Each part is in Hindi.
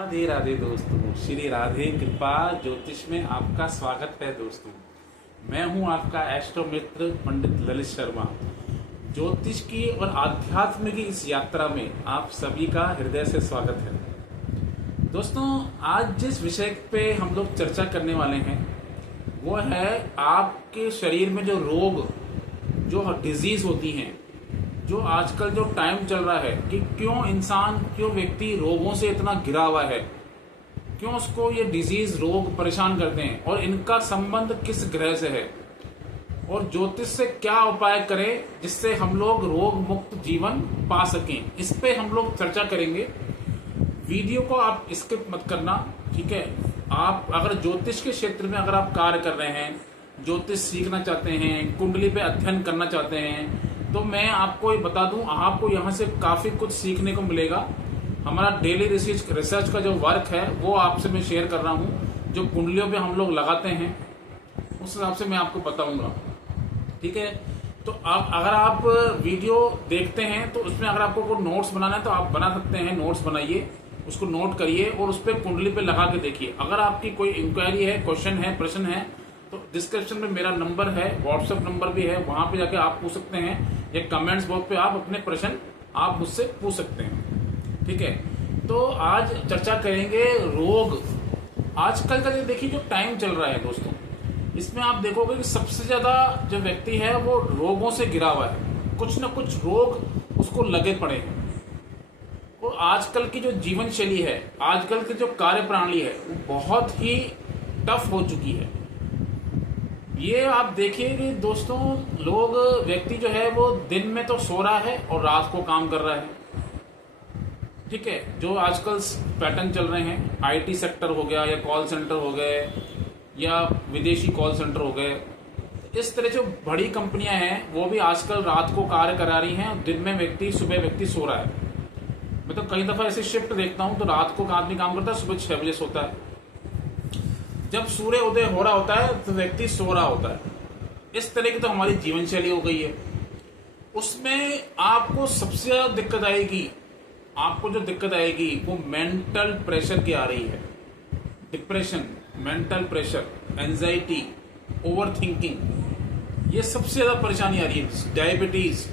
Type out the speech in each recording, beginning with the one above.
राधे राधे दोस्तों, श्री राधे कृपा ज्योतिष में आपका स्वागत है दोस्तों। मैं हूं आपका एस्ट्रो मित्र पंडित ललित शर्मा। ज्योतिष की और आध्यात्म की इस यात्रा में आप सभी का हृदय से स्वागत है दोस्तों। आज जिस विषय पे हम लोग चर्चा करने वाले हैं वो है आपके शरीर में जो रोग, जो डिजीज होती हैं, जो आजकल जो टाइम चल रहा है कि क्यों व्यक्ति रोगों से इतना घिरा हुआ है, क्यों उसको ये डिजीज रोग परेशान करते हैं और इनका संबंध किस ग्रह से है और ज्योतिष से क्या उपाय करें जिससे हम लोग रोग मुक्त जीवन पा सकें। इस पे हम लोग चर्चा करेंगे। वीडियो को आप स्किप मत करना, ठीक है। आप अगर ज्योतिष के क्षेत्र में अगर आप कार्य कर रहे हैं, ज्योतिष सीखना चाहते हैं, कुंडली पे अध्ययन करना चाहते हैं, तो मैं आपको ये बता दूं, आपको यहाँ से काफी कुछ सीखने को मिलेगा। हमारा डेली रिसर्च का जो वर्क है वो आपसे मैं शेयर कर रहा हूँ, जो कुंडलियों पे हम लोग लगाते हैं उस हिसाब से मैं आपको बताऊंगा, ठीक है। तो अगर आप वीडियो देखते हैं तो उसमें अगर आपको कोई नोट्स बनाना है तो आप बना सकते हैं। नोट्स बनाइए, उसको नोट करिए और उस पर कुंडली पे लगा के देखिए। अगर आपकी कोई इंक्वायरी है, क्वेश्चन है, प्रश्न है, तो डिस्क्रिप्शन में मेरा नंबर है, व्हाट्सएप नंबर भी है, वहां पे जाके आप पूछ सकते हैं, या कमेंट्स बॉक्स पे आप अपने प्रश्न आप मुझसे पूछ सकते हैं, ठीक है। तो आज चर्चा करेंगे रोग। आजकल का जो देखिए जो टाइम चल रहा है दोस्तों, इसमें आप देखोगे कि सबसे ज्यादा जो व्यक्ति है वो रोगों से घिरा हुआ है। कुछ ना कुछ रोग उसको लगे पड़े हैं। और आजकल की जो जीवन शैली है, आजकल की जो कार्य प्रणाली है, वो बहुत ही टफ हो चुकी है। ये आप देखिए कि दोस्तों, व्यक्ति जो है वो दिन में तो सो रहा है और रात को काम कर रहा है, ठीक है। जो आजकल पैटर्न चल रहे हैं, आईटी सेक्टर हो गया, या कॉल सेंटर हो गए, या विदेशी कॉल सेंटर हो गए, इस तरह जो बड़ी कंपनियां हैं वो भी आजकल रात को कार्य करा रही हैं और दिन में सुबह व्यक्ति सो रहा है। मैं तो कई दफा ऐसी शिफ्ट देखता हूं तो रात को आदमी काम करता है, सुबह 6 बजे सोता है। जब सूर्य उदय हो रहा होता है तो व्यक्ति सो रहा होता है। इस तरह की तो हमारी जीवन शैली हो गई है। उसमें आपको सबसे ज्यादा दिक्कत आएगी, आपको जो दिक्कत आएगी वो मेंटल प्रेशर की आ रही है। Depression, mental pressure, anxiety, over thinking, ये सबसे ज्यादा परेशानी आ रही है। डायबिटीज,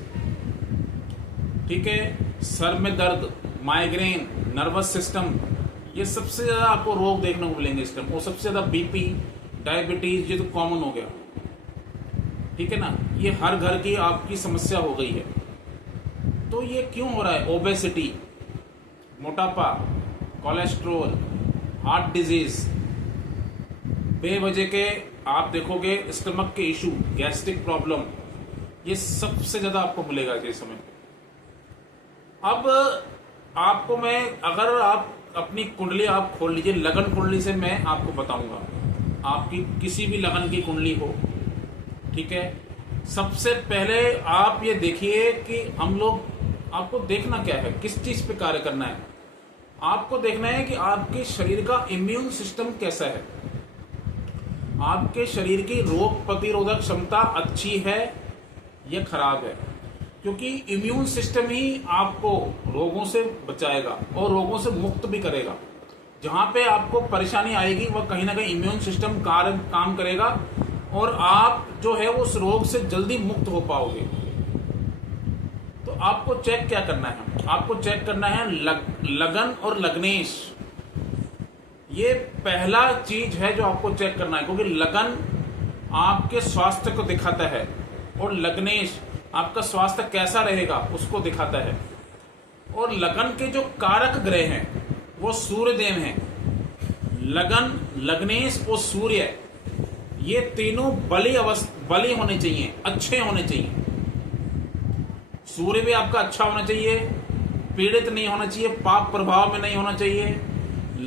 ठीक है, सर में दर्द, माइग्रेन, नर्वस सिस्टम, ये सबसे ज्यादा आपको रोग देखने को मिलेंगे इस टाइम। और सबसे ज्यादा बीपी, डायबिटीज, ये तो कॉमन हो गया, ठीक है ना। ये हर घर की आपकी समस्या हो गई है। तो ये क्यों हो रहा है? ओबेसिटी, मोटापा, कोलेस्ट्रोल, हार्ट डिजीज, बेवजह के आप देखोगे स्टमक के इशू, गैस्ट्रिक प्रॉब्लम, ये सबसे ज्यादा आपको मिलेगा इस समय। अब आपको मैं, अगर आप अपनी कुंडली आप खोल लीजिए, लगन कुंडली से मैं आपको बताऊंगा। आपकी किसी भी लगन की कुंडली हो, ठीक है। सबसे पहले आप ये देखिए कि आपको देखना क्या है, किस चीज पे कार्य करना है। आपको देखना है कि आपके शरीर का इम्यून सिस्टम कैसा है, आपके शरीर की रोग प्रतिरोधक क्षमता अच्छी है या खराब है। क्योंकि इम्यून सिस्टम ही आपको रोगों से बचाएगा और रोगों से मुक्त भी करेगा। जहां पे आपको परेशानी आएगी वह कहीं ना कहीं इम्यून सिस्टम काम करेगा और आप जो है उस रोग से जल्दी मुक्त हो पाओगे। तो आपको चेक क्या करना है? आपको चेक करना है लगन और लग्नेश। ये पहला चीज है जो आपको चेक करना है, क्योंकि लगन आपके स्वास्थ्य को दिखाता है और लग्नेश आपका स्वास्थ्य कैसा रहेगा उसको दिखाता है। और लगन के जो कारक ग्रह हैं वो सूर्य देव हैं। लगन, लग्नेश और सूर्य, ये तीनों बली होने चाहिए, अच्छे होने चाहिए। सूर्य भी आपका अच्छा होना चाहिए, पीड़ित नहीं होना चाहिए, पाप प्रभाव में नहीं होना चाहिए।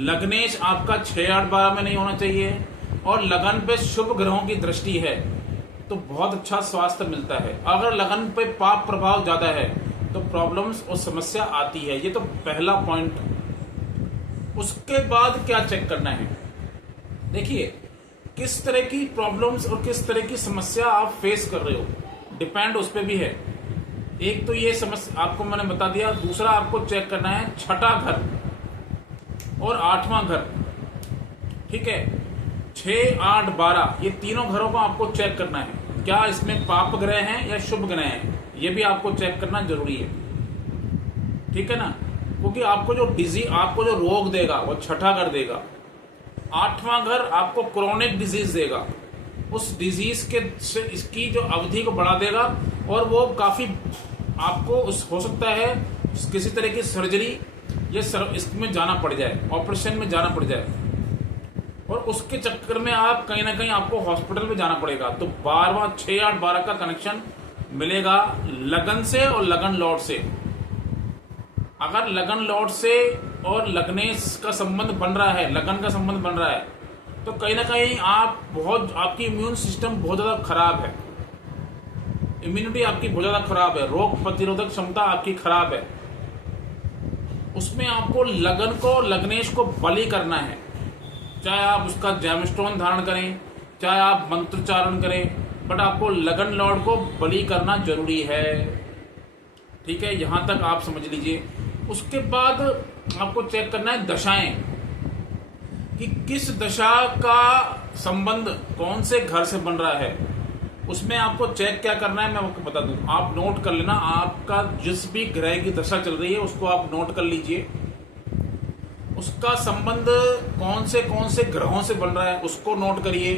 लग्नेश आपका 6-8-12 में नहीं होना चाहिए। और लगन पे शुभ ग्रहों की दृष्टि है तो बहुत अच्छा स्वास्थ्य मिलता है। अगर लगन पे पाप प्रभाव ज्यादा है तो प्रॉब्लम्स और समस्या आती है। ये तो पहला पॉइंट। उसके बाद क्या चेक करना है? देखिए किस तरह की प्रॉब्लम्स और किस तरह की समस्या आप फेस कर रहे हो, डिपेंड उस पर भी है। एक तो ये समस्या आपको मैंने बता दिया। दूसरा आपको चेक करना है छठा घर। और 8वां घर, ठीक है, 6, 8, 12, ये तीनों घरों को आपको चेक करना है, क्या इसमें पाप ग्रह हैं या शुभ ग्रह हैं, ये भी आपको चेक करना जरूरी है, ठीक है ना। क्योंकि आपको जो रोग देगा वो छठा घर देगा। 8वां घर आपको क्रोनिक डिजीज देगा, उस डिजीज के से इसकी जो अवधि को बढ़ा देगा, और वो काफी आपको हो सकता है किसी तरह की सर्जरी या इसमें जाना पड़ जाए, ऑपरेशन में जाना पड़ जाए, और उसके चक्कर में आप कहीं ना कहीं आपको हॉस्पिटल में जाना पड़ेगा। तो 12वां 6, 8, 12 का कनेक्शन मिलेगा लगन से और लगन लॉर्ड से। अगर लगन लॉर्ड से और लगनेश का संबंध बन रहा है, लगन का संबंध बन रहा है, तो कहीं ना कहीं आपकी इम्यून सिस्टम बहुत ज्यादा खराब है, इम्यूनिटी आपकी बहुत ज्यादा खराब है, रोग प्रतिरोधक क्षमता आपकी खराब है। उसमें आपको लगन को, लग्नेश को बलि करना है, चाहे आप उसका जेमस्टोन धारण करें, चाहे आप मंत्रोच्चारण करें, बट आपको लगन लॉर्ड को बलि करना जरूरी है, ठीक है। यहां तक आप समझ लीजिए। उसके बाद आपको चेक करना है दशाएं, कि किस दशा का संबंध कौन से घर से बन रहा है। उसमें आपको चेक क्या करना है मैं आपको बता दूं, आप नोट कर लेना। आपका जिस भी ग्रह की दशा चल रही है उसको आप नोट कर लीजिए, उसका संबंध कौन से ग्रहों से बन रहा है उसको नोट करिए।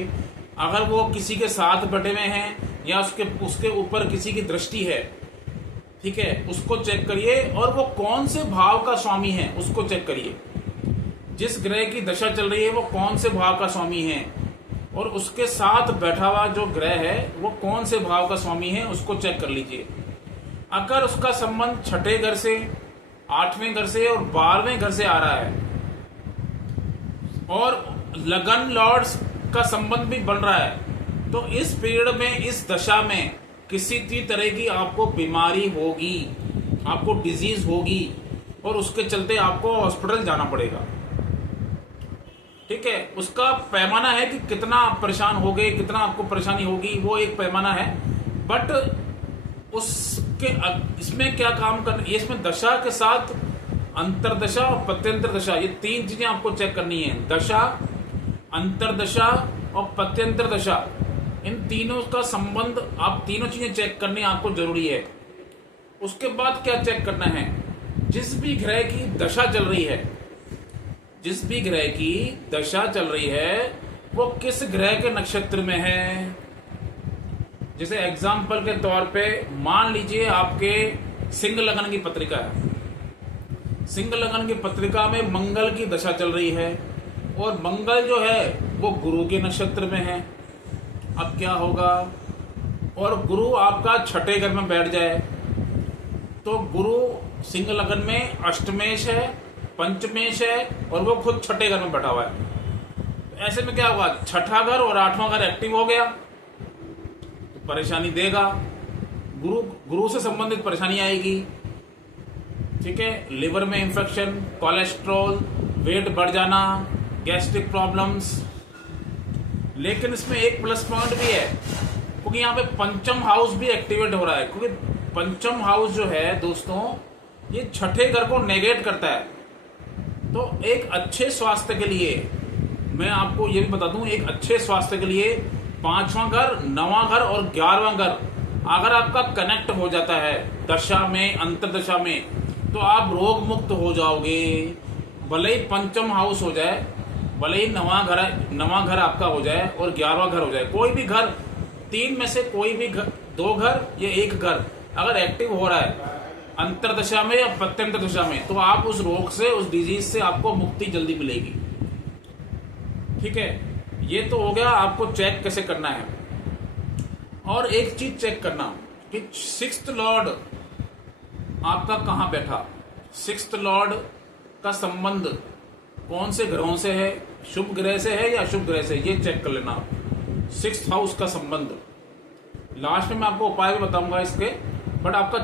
अगर वो किसी के साथ बैठे हुए हैं या उसके ऊपर किसी की दृष्टि है, ठीक है, उसको चेक करिए। और वो कौन से भाव का स्वामी है उसको चेक करिए। जिस ग्रह की दशा चल रही है वो कौन से भाव का स्वामी है, और उसके साथ बैठा हुआ जो ग्रह है वो कौन से भाव का स्वामी है उसको चेक कर लीजिए। अगर उसका संबंध छठे घर से, 8वें घर से और 12वें घर से आ रहा है, और लगन लॉर्ड्स का संबंध भी बन रहा है, तो इस पीरियड में, इस दशा में किसी भी तरह की आपको बीमारी होगी, आपको डिजीज होगी, और उसके चलते आपको हॉस्पिटल जाना पड़ेगा, ठीक है। उसका पैमाना है कि कितना आप परेशान हो गए, कितना आपको परेशानी होगी, वो एक पैमाना है। बट इसमें क्या काम करना, इसमें दशा के साथ अंतरदशा और प्रत्यंतर दशा, ये 3 चीजें आपको चेक करनी है। दशा, अंतरदशा और प्रत्यंतर दशा, इन तीनों का संबंध, आप तीनों चीजें चेक करनी आपको जरूरी है। उसके बाद क्या चेक करना है, जिस भी ग्रह की दशा चल रही है, जिस भी ग्रह की दशा चल रही है वो किस ग्रह के नक्षत्र में है। जैसे एग्जाम्पल के तौर पे मान लीजिए आपके सिंह लगन की पत्रिका है, सिंह लगन की पत्रिका में मंगल की दशा चल रही है, और मंगल जो है वो गुरु के नक्षत्र में है। अब क्या होगा, और गुरु आपका छठे घर में बैठ जाए, तो गुरु सिंह लगन में अष्टमेश है, पंचमेश है, और वो खुद छठे घर में बैठा हुआ है। ऐसे में क्या होगा, छठा घर और 8वां घर एक्टिव हो गया, तो परेशानी देगा, गुरु से संबंधित परेशानी आएगी, ठीक है। लिवर में इंफेक्शन, कोलेस्ट्रॉल, वेट बढ़ जाना, गैस्ट्रिक प्रॉब्लम्स। लेकिन इसमें एक प्लस पॉइंट भी है, क्योंकि यहाँ पे पंचम हाउस भी एक्टिवेट हो रहा है, क्योंकि पंचम हाउस जो है दोस्तों ये छठे घर को नेगेट करता है। तो एक अच्छे स्वास्थ्य के लिए मैं आपको ये भी बता दूं, एक अच्छे स्वास्थ्य के लिए 5वां घर, 9वां घर और 11वां घर अगर आपका कनेक्ट हो जाता है दशा में, अंतरदशा में, तो आप रोग मुक्त हो जाओगे। भले ही पंचम हाउस हो जाए, भले ही 9वां घर आपका हो जाए और 11वां घर हो जाए, कोई भी घर, 3 में से कोई भी घर, 2 घर या 1 घर अगर एक्टिव हो रहा है अंतरदशा में या प्रत्यंतर दशा में, तो आप उस रोग से, उस डिजीज से आपको मुक्ति जल्दी मिलेगी, ठीक है। ये तो हो गया आपको चेक कैसे करना है। और एक चीज चेक करना कि 6th लॉर्ड आपका कहां बैठा, 6th लॉर्ड का संबंध कौन से ग्रहों से है, शुभ ग्रह से है या अशुभ ग्रह से, ये चेक कर लेना। 6th हाउस का संबंध लास्ट में मैं आपको उपाय भी बताऊंगा इसके, बट आपका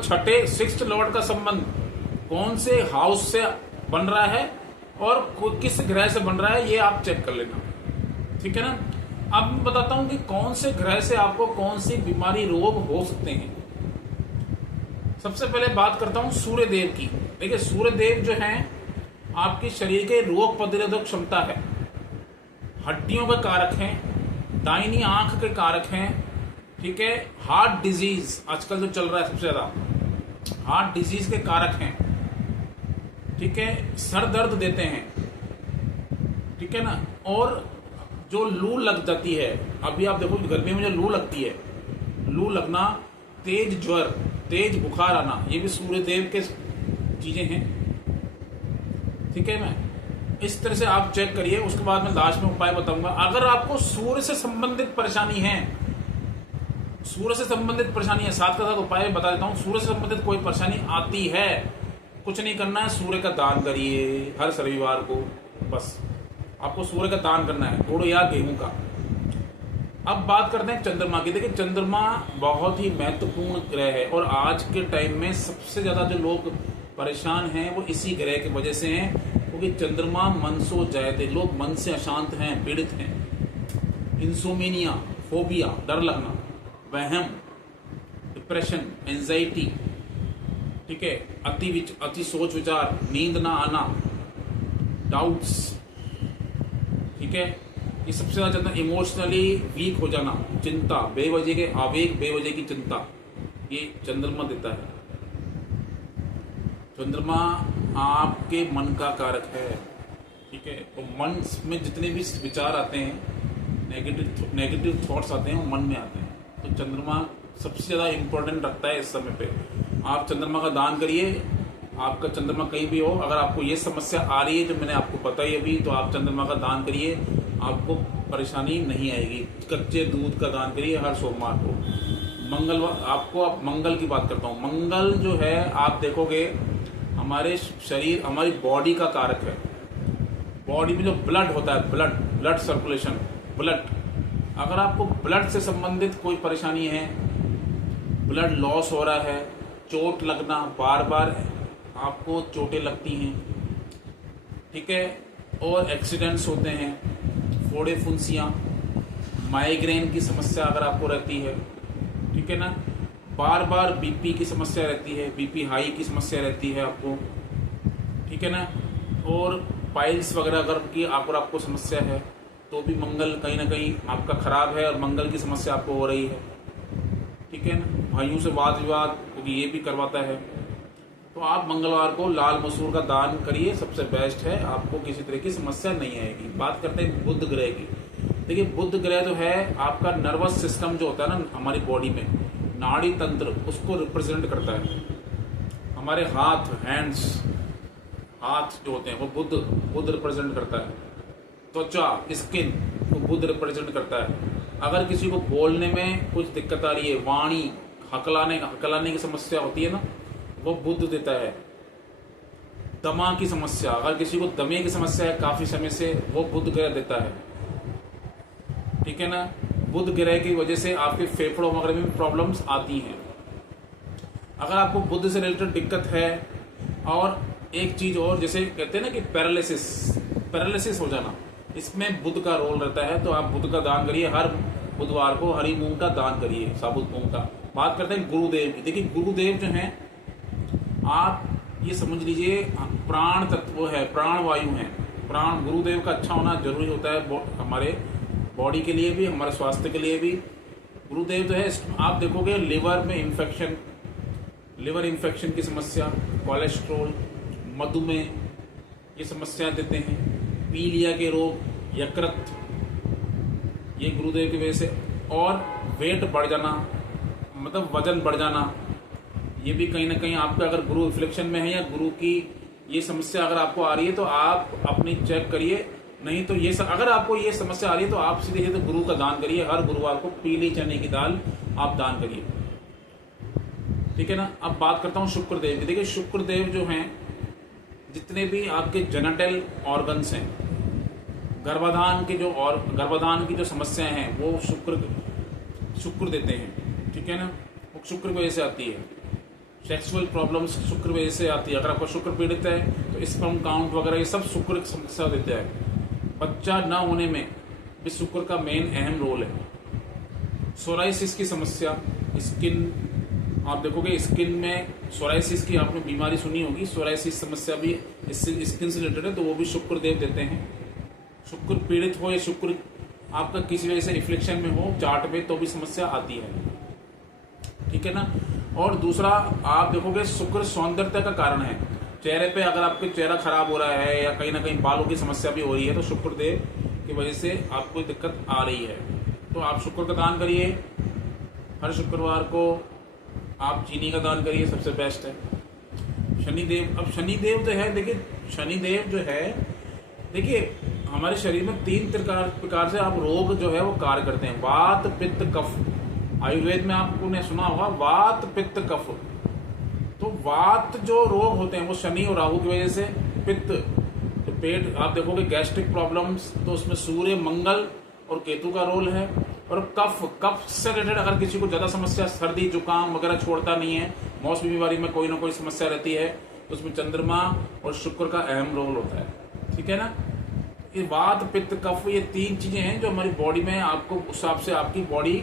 6th लॉर्ड का संबंध कौन से हाउस से बन रहा है और किस ग्रह से बन रहा है, ये आप चेक कर लेना, ठीक है ना। अब मैं बताता हूं कि कौन से ग्रह से आपको कौन सी बीमारी, रोग हो सकते हैं। सबसे पहले बात करता हूं सूर्य देव की। देखिए सूर्य देव जो हैं आपके शरीर के रोग प्रतिरोधक क्षमता है, हड्डियों के कारक हैं, दाहिनी आंख के कारक हैं, ठीक है, हार्ट डिजीज आजकल जो चल रहा है सबसे ज्यादा, हार्ट डिजीज के कारक हैं, ठीक है, सर दर्द देते हैं, ठीक है ना। और जो लू लग जाती है, अभी आप देखो गर्मी में जो लू लगती है, लू लगना, तेज ज्वर, तेज बुखार आना, ये भी सूर्य देव के चीजें हैं, ठीक है। मैं इस तरह से आप चेक करिए, उसके बाद मैं लास्ट में उपाय बताऊंगा। अगर आपको सूर्य से संबंधित परेशानी है, सूर्य से संबंधित परेशानी है, साथ के साथ उपाय बता देता हूं। सूर्य से संबंधित कोई परेशानी आती है, कुछ नहीं करना है, सूर्य का दान करिए हर रविवार को, बस आपको सूर्य का दान करना है, गुड़ या गेहूं का। अब बात करते हैं चंद्रमा की। देखिए चंद्रमा बहुत ही महत्वपूर्ण ग्रह है, और आज के टाइम में सबसे ज्यादा जो लोग परेशान हैं वो इसी ग्रह की वजह से हैं, क्योंकि चंद्रमा मन सो जायते, लोग मन से अशांत हैं, पीड़ित हैं। इंसोमिनिया, फोबिया, डर लगना, वहम, डिप्रेशन, एंजाइटी, ठीक है, अति सोच विचार, नींद ना आना, डाउट्स, ठीक है, ये सबसे ज्यादा इमोशनली वीक हो जाना, चिंता, बेवजह के आवेग, बेवजह की चिंता, ये चंद्रमा देता है। चंद्रमा आपके मन का कारक है, ठीक है, तो मन में जितने भी विचार आते हैं, नेगेटिव थॉट्स आते हैं, वो मन में आते हैं। तो चंद्रमा सबसे ज़्यादा इम्पोर्टेंट रखता है इस समय पे। आप चंद्रमा का दान करिए, आपका चंद्रमा कहीं भी हो, अगर आपको ये समस्या आ रही है जो मैंने आपको बताई अभी, तो आप चंद्रमा का दान करिए, आपको परेशानी नहीं आएगी। कच्चे दूध का दान करिए हर सोमवार को। मंगलवार आपको, आप मंगल की बात करता हूँ, मंगल जो है आप देखोगे हमारे शरीर, हमारी बॉडी का कारक है। बॉडी में जो ब्लड होता है, ब्लड सर्कुलेशन, ब्लड, अगर आपको ब्लड से संबंधित कोई परेशानी है, ब्लड लॉस हो रहा है, चोट लगना, बार बार आपको चोटें लगती हैं, ठीक है, और एक्सीडेंट्स होते हैं, फोड़े फुंसियाँ, माइग्रेन की समस्या अगर आपको रहती है, ठीक है ना, बार बार बीपी की समस्या रहती है, बीपी हाई की समस्या रहती है आपको, ठीक है ना, और पाइल्स वगैरह अगर की आपको समस्या है, तो भी मंगल कहीं ना कहीं आपका खराब है और मंगल की समस्या आपको हो रही है, ठीक है ना। भाइयों से वाद विवाद, क्योंकि ये भी करवाता है, तो आप मंगलवार को लाल मसूर का दान करिए, सबसे बेस्ट है, आपको किसी तरह की समस्या नहीं आएगी। बात करते हैं बुध ग्रह की। देखिए बुध ग्रह जो है आपका नर्वस सिस्टम जो होता है ना हमारी बॉडी में, नाड़ी तंत्र, उसको रिप्रेजेंट करता है। हमारे हाथ, हैंड्स, हाथ जो होते हैं वो बुध रिप्रेजेंट करता है। त्वचा, स्किन को बुध रिप्रेजेंट करता है। अगर किसी को बोलने में कुछ दिक्कत आ रही है, वाणी, हकलाने की समस्या होती है ना, वो बुध देता है। दमा की समस्या, अगर किसी को दमे की समस्या है काफी समय से, वो बुध ग्रह देता है, ठीक है ना। बुध ग्रह की वजह से आपके फेफड़ों वगैरह में प्रॉब्लम्स आती हैं। अगर आपको बुध से रिलेटेड दिक्कत है, और एक चीज और, जैसे कहते हैं ना कि पैरालिसिस हो जाना, इसमें बुध का रोल रहता है। तो आप बुध का दान करिए, हर बुधवार को हरी मूंग का दान करिए, साबुत मूंग का। बात करते हैं गुरुदेव की। देखिए गुरुदेव जो हैं, आप ये समझ लीजिए प्राण तत्व है, प्राण वायु है। प्राण गुरुदेव का अच्छा होना जरूरी होता है, हमारे बॉडी के लिए भी, हमारे स्वास्थ्य के लिए भी। गुरुदेव जो है, आप देखोगे लिवर में इन्फेक्शन, लिवर इन्फेक्शन की समस्या, कोलेस्ट्रोल, मधुमेह, ये समस्या देते हैं। पीलिया के रोग, यकृत, ये गुरुदेव की वजह से। और वेट बढ़ जाना, मतलब वजन बढ़ जाना, ये भी कहीं ना कहीं आपका, अगर गुरु इन्फ्लेक्शन में है या गुरु की ये समस्या अगर आपको आ रही है, तो आप अपनी चेक करिए। नहीं तो ये अगर आपको ये समस्या आ रही है, तो आप सीधे सीधे गुरु का दान करिए। हर गुरुवार को पीली चने की दाल आप दान करिए, ठीक है ना। अब बात करता हूँ शुक्रदेव की। देखिए शुक्रदेव जो हैं, जितने भी आपके जेनिटल ऑर्गन्स हैं, गर्भाधान की जो समस्याएं हैं, वो शुक्र देते हैं, ठीक है ना। वो शुक्र की वजह से आती है। सेक्सुअल प्रॉब्लम्स शुक्र वजह से आती है। अगर आपका शुक्र पीड़ित है, तो स्पर्म काउंट वगैरह ये सब शुक्र की समस्या देता है। बच्चा न होने में भी शुक्र का मेन अहम रोल है। सोराइसिस की समस्या, स्किन, आप देखोगे स्किन में सोराइसिस की आपने बीमारी सुनी होगी, सोराइसिस समस्या भी इससे स्किन से रिलेटेड है, तो वो भी शुक्र देव देते हैं। शुक्र पीड़ित हो या शुक्र आपका किसी वजह से इफ्लिक्शन में हो चार्ट में, तो भी समस्या आती है, ठीक है ना। और दूसरा आप देखोगे शुक्र सौंदर्यता का कारण है। चेहरे पे अगर आपके चेहरा खराब हो रहा है या कहीं ना कहीं बालों की समस्या भी हो रही है, तो शुक्र देव की वजह से आपको दिक्कत आ रही है, तो आप शुक्र का दान करिए। हर शुक्रवार को आप चीनी का दान करिए, सबसे बेस्ट है। शनिदेव, अब शनिदेव जो है, देखिए शनिदेव जो है, देखिए हमारे शरीर में 3 प्रकार से आप रोग जो है वो कार्य करते हैं, वात पित्त कफ। आयुर्वेद में आपने सुना होगा वात पित्त कफ। तो वात जो रोग होते हैं वो शनि और राहु की वजह से, पित्त तो पेट, आप देखोगे गैस्ट्रिक प्रॉब्लम्स, तो उसमें सूर्य मंगल और केतु का रोल है। और कफ से रिलेटेड अगर किसी को ज्यादा समस्या, सर्दी जुकाम वगैरह छोड़ता नहीं है, मौसमी बीमारी में कोई ना कोई समस्या रहती है, तो उसमें चंद्रमा और शुक्र का अहम रोल होता है, ठीक है ना। ये वात पित्त कफ, ये 3 चीजें हैं जो हमारी बॉडी में आपको उस हिसाब से आपकी बॉडी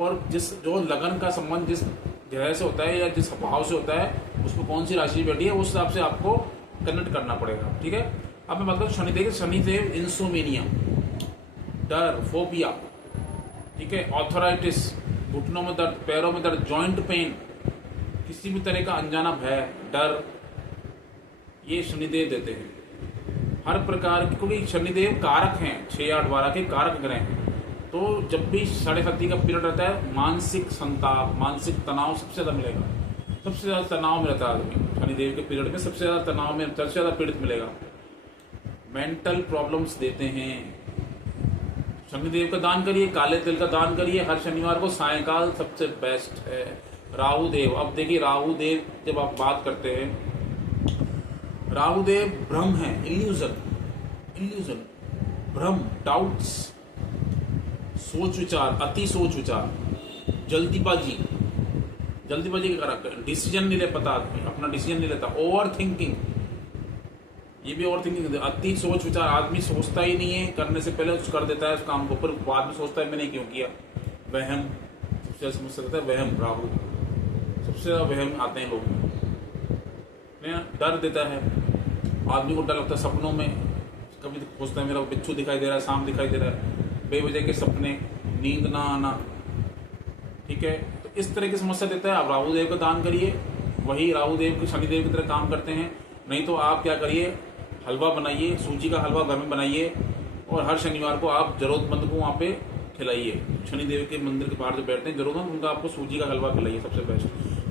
और जो लगन का संबंध जिस ग्रह से होता है या जिस भाव से होता है, उसमें कौन सी राशि बैठी है, उस हिसाब से आपको कनेक्ट करना पड़ेगा, ठीक है। अब मैं बात करूँ शनिदेव इंसोमेनिया, डर, फोबिया, ठीक है, ऑर्थराइटिस, घुटनों में दर्द, पैरों में दर्द, जॉइंट पेन, किसी भी तरह का अनजाना भय, डर, ये शनिदेव देते हैं। हर प्रकार की, क्योंकि शनिदेव कारक हैं, 6, 8, 12 के कारक ग्रह हैं, तो जब भी 7.5 का पीरियड रहता है, मानसिक संताप, मानसिक तनाव सबसे ज्यादा मिलेगा, सबसे ज्यादा तनाव में रहता है आदमी शनिदेव के पीरियड में, सबसे ज्यादा तनाव में, सबसे ज्यादा पीड़ित मिलेगा। मेंटल प्रॉब्लम्स देते हैं। शनिदेव का दान करिए, काले तिल का दान करिए हर शनिवार को, सायंकाल सबसे बेस्ट है। राहु देव, अब देखिए राहु देव जब आप बात करते हैं, राहु देव भ्रम है, इल्यूजन, भ्रम, डाउट्स, सोच विचार, अति सोच विचार, जल्दीबाजी का कारक, डिसीजन नहीं ले पाता आदमी, अपना डिसीजन नहीं लेता, ओवर थिंकिंग, ये भी ओवर थिंकिंग, अति सोच विचार, आदमी सोचता ही नहीं है, करने से पहले कुछ कर देता है उस काम को, पर बाद में सोचता है मैंने क्यों किया। वहम, सबसे ज्यादा समस्या रहता है वहम, राहु सबसे ज्यादा वहम आते हैं लोग में। डर देता है, आदमी को डर लगता है सपनों में, कभी सोचता है मेरा बिच्छू दिखाई दे रहा है, सांप दिखाई दे रहा है, बेवजह के सपने, नींद ना आना, ठीक है। तो इस तरह की समस्या देता है। आप राहु देव का दान करिए, वही राहु देव के शनिदेव की तरह काम करते हैं। नहीं तो आप क्या करिए, हलवा बनाइए, सूजी का हलवा घर में बनाइए, और हर शनिवार को आप जरूरतमंद को वहाँ पे खिलाइए। शनिदेव के मंदिर के बाहर जो बैठते हैं जरूरतमंद, उनका आपको सूजी का हलवा खिलाइए, सबसे बेस्ट।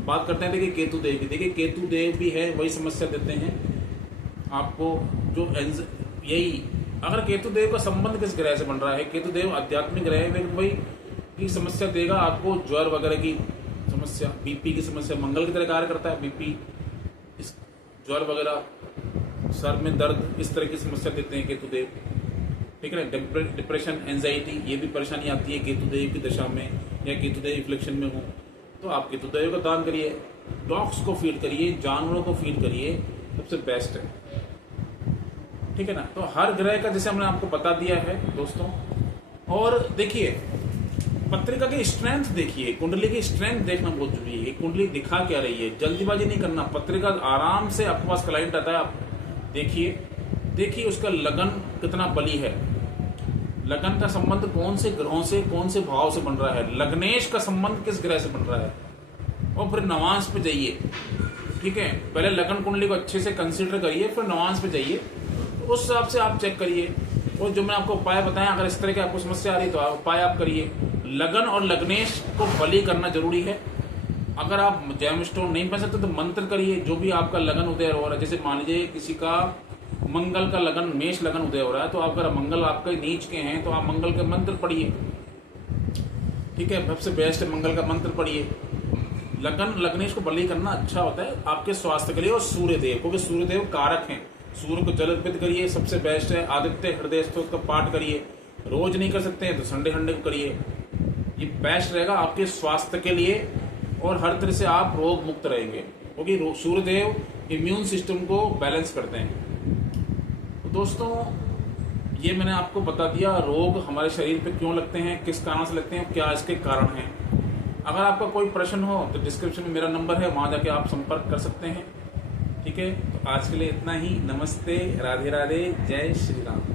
बात करते हैं देखिए केतु देव की, देखिए केतु देव भी है, वही समस्या देते हैं आपको, जो यही, अगर केतु देव का संबंध किस ग्रह से बन रहा है, केतु देव आध्यात्मिक ग्रह है, लेकिन वही की समस्या देगा आपको, ज्वर वगैरह की समस्या, बीपी की समस्या, मंगल की तरह कार्य करता है, बीपी, ज्वर वगैरह, सर में दर्द, इस तरह की समस्या देते हैं केतु देव, ठीक है ना। डिप्रेशन, एंजाइटी, ये भी परेशानी आती है केतु देव की दशा में, या केतु देव इफ्लिक्शन में हो, तो आप केतु देव का दान करिए। डॉग्स को फीड करिए, जानवरों को फीड करिए, सबसे बेस्ट है, ठीक है ना। तो हर ग्रह का जैसे हमने आपको बता दिया है दोस्तों। और देखिए पत्रिका की स्ट्रेंथ देखिए, कुंडली की स्ट्रेंथ देखना बहुत जरूरी है, कुंडली दिखा क्या रही है, जल्दीबाजी नहीं करना। पत्रिका आराम से आपके पास क्लाइंट आता है, आप देखिए उसका लगन कितना बली है, लगन का संबंध कौन से ग्रहों से, कौन से भाव से बन रहा है, लग्नेश का संबंध किस ग्रह से बन रहा है, और फिर नवांश पे जाइए, ठीक है। पहले लगन कुंडली को अच्छे से कंसीडर करिए, फिर नवांश पे जाइए, तो उस हिसाब से आप चेक करिए। और जो मैं आपको उपाय बताया, अगर इस तरह की आपको समस्या आ रही है तो उपाय आप करिए। लगन और लग्नेश को बली करना जरूरी है। अगर आप जैम स्टोन नहीं पहन सकते तो मंत्र करिए, जो भी आपका लगन उदय हो रहा है। जैसे मान लीजिए किसी का मंगल का लगन, मेष लगन उदय हो रहा है, तो अगर मंगल आपके नीच के हैं तो आप मंगल का मंत्र पढ़िए, ठीक है, सबसे बेस्ट मंगल का मंत्र पढ़िए। लगन लग्नेश को बली करना अच्छा होता है आपके स्वास्थ्य के लिए। और सूर्यदेव, क्योंकि सूर्यदेव कारक हैं, सूर्य को जल अर्पित करिए, सबसे बेस्ट है। आदित्य हृदय स्तोत्र का पाठ करिए, रोज नहीं कर सकते हैं तो संडे को करिए, ये बेस्ट रहेगा आपके स्वास्थ्य के लिए, और हर तरह से आप रोग मुक्त रहेंगे, क्योंकि सूर्यदेव इम्यून सिस्टम को बैलेंस करते हैं। तो दोस्तों ये मैंने आपको बता दिया रोग हमारे शरीर पे क्यों लगते हैं, किस कारण से लगते हैं, क्या इसके कारण हैं। अगर आपका कोई प्रश्न हो तो डिस्क्रिप्शन में मेरा नंबर है, वहां जाके आप संपर्क कर सकते हैं। ठीक है, तो आज के लिए इतना ही। नमस्ते, राधे राधे, जय श्री राम।